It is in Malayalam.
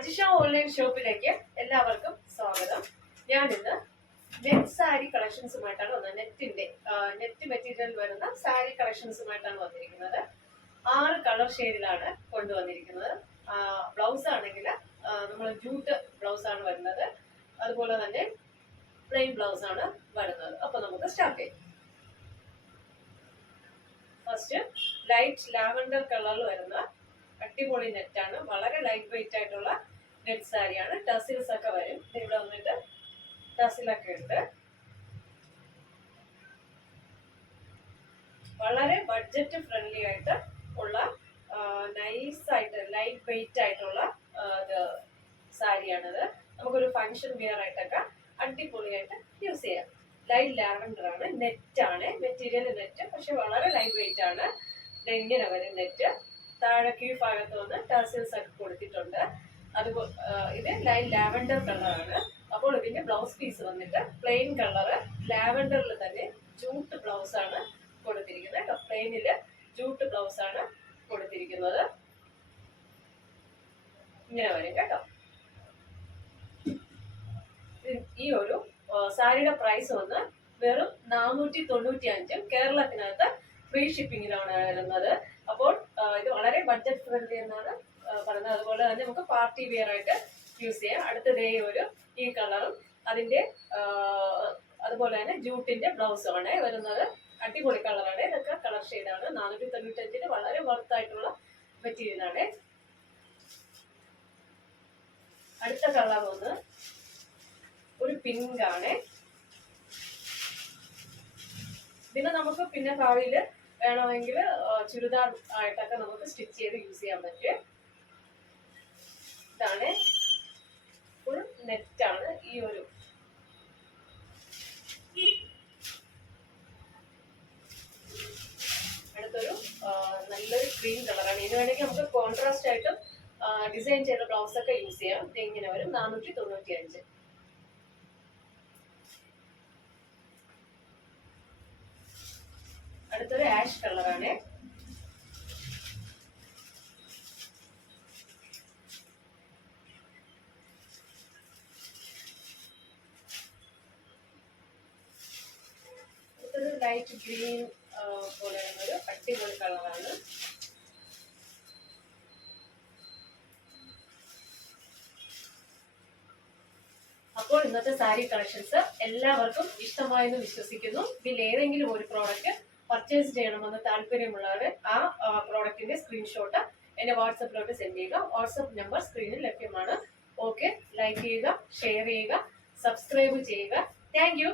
അജിഷ ഓൺലൈൻ ഷോപ്പിലേക്ക് എല്ലാവർക്കും സ്വാഗതം. ഞാനിന്ന് നെറ്റ് സാരി കളക്ഷൻസുമായിട്ടാണ് വന്നത്. നെറ്റ് മെറ്റീരിയൽ വരുന്ന സാരി കളക്ഷൻസുമായിട്ടാണ് വന്നിരിക്കുന്നത്. 6 കളർ ഷെയ്ഡിലാണ് കൊണ്ടുവന്നിരിക്കുന്നത്. ബ്ലൗസ് ആണെങ്കിൽ നമ്മൾ ജൂട്ട് ബ്ലൗസ് ആണ് വരുന്നത്. അതുപോലെ തന്നെ പ്ലെയിൻ ബ്ലൗസ് ആണ് വരുന്നത്. അപ്പൊ നമുക്ക് സ്റ്റാർട്ട് ചെയ്യാം. ഫസ്റ്റ് ലൈറ്റ് ലാവൻഡർ കളറിൽ വരുന്ന അടിപൊളി നെറ്റാണ്. വളരെ ലൈറ്റ് വെയിറ്റ് ആയിട്ടുള്ള നെറ്റ് സാരിയാണ്. ടസിൽസ് ഒക്കെ വരും. ഇവിടെ വന്നിട്ട് ടസിലൊക്കെ ഉണ്ട്. വളരെ ബഡ്ജറ്റ് ഫ്രണ്ട്ലി ആയിട്ട് ഉള്ള നൈസ് ആയിട്ട് ലൈറ്റ് വെയിറ്റ് ആയിട്ടുള്ള സാരിയാണിത്. നമുക്കൊരു ഫംഗ്ഷൻ വെയർ ആയിട്ടൊക്കെ അടിപൊളിയായിട്ട് യൂസ് ചെയ്യാം. ലൈറ്റ് ലാവൻഡർ ആണ്, നെറ്റ് ആണ്, മെറ്റീരിയൽ നെറ്റ്, പക്ഷെ വളരെ ലൈറ്റ് വെയിറ്റ് ആണ്. ഇങ്ങനെ വരും നെറ്റ്. താഴെ കീഴ് ഭാഗത്ത് വന്ന് ടസിൽസ് ഒക്കെ കൊടുത്തിട്ടുണ്ട്. അതുപോലെ ഇത് ലൈറ്റ് ലാവൻഡർ കളറാണ്. അപ്പോൾ ഇതിന്റെ ബ്ലൗസ് പീസ് വന്നിട്ട് പ്ലെയിൻ കളറ് ലാവൻഡറിൽ തന്നെ ജൂട്ട് ബ്ലൗസ് ആണ് കൊടുത്തിരിക്കുന്നത് കേട്ടോ. പ്ലെയിനില് ജൂട്ട് ബ്ലൗസ് ആണ് കൊടുത്തിരിക്കുന്നത്. ഇങ്ങനെ വരും കേട്ടോ. ഈ ഒരു സാരിയുടെ പ്രൈസ് വന്ന് വെറും 495. കേരളത്തിനകത്ത് ഫ്രീ ഷിപ്പിങ്ങിലാണ് വരുന്നത്. അപ്പോൾ ഇത് വളരെ ബഡ്ജറ്റ് ഫ്രണ്ട്ലി എന്നാണ് പറയുന്നത്. അതുപോലെ തന്നെ നമുക്ക് പാർട്ടി വെയർ ആയിട്ട് യൂസ് ചെയ്യാം. അടുത്തതേ ഈ കളറും അതിന്റെ അതുപോലെ തന്നെ ജൂട്ടിന്റെ ബ്ലൗസും ആണ് വരുന്നത്. അടിപൊളി കളറാണ്. ഇതൊക്കെ കളർ ഷെയ്ഡാണ്. 495 വളരെ വർത്ത് ആയിട്ടുള്ള മെറ്റീരിയൽ ആണ്. അടുത്ത കളർ വന്ന് ഒരു പിങ്ക് ആണ്. ഇതിന് നമുക്ക് പിന്നെ ഭാവിയില് വേണമെങ്കിൽ ചുരിദാർ ആയിട്ടൊക്കെ നമുക്ക് സ്റ്റിച്ച് ചെയ്ത് യൂസ് ചെയ്യാൻ പറ്റും. ഇതാണ് ഫുൾ നെറ്റ് ആണ്. അടുത്തൊരു നല്ലൊരു ക്രീം കളറാണ്. ഇത് വേണമെങ്കിൽ നമുക്ക് കോൺട്രാസ്റ്റ് ആയിട്ടും ഡിസൈൻ ചെയ്ത ബ്ലൗസ് ഒക്കെ യൂസ് ചെയ്യാം. ഇത് ഇങ്ങനെ വരും. 495. അടുത്തൊരു ആഷ് കളറാണ്. അടുത്തൊരു ലൈറ്റ് ഗ്രീൻ പോലെയുള്ള ഒരു അടിപൊളി കളറാണ്. അപ്പോൾ ഇന്നത്തെ സാരി കളക്ഷൻസ് എല്ലാവർക്കും ഇഷ്ടമായെന്ന് വിശ്വസിക്കുന്നു. ഇതിൽ ഏതെങ്കിലും ഒരു പ്രോഡക്റ്റ് പർച്ചേസ് ചെയ്യണമെന്ന് താല്പര്യമുള്ളവർ ആ പ്രോഡക്റ്റിന്റെ സ്ക്രീൻഷോട്ട് എന്റെ വാട്സപ്പിലോട്ട് സെൻഡ് ചെയ്യുക. വാട്സപ്പ് നമ്പർ സ്ക്രീനിൽ ലഭ്യമാണ്. ഓക്കെ, ലൈക്ക് ചെയ്യുക, ഷെയർ ചെയ്യുക, സബ്സ്ക്രൈബ് ചെയ്യുക. Thank you.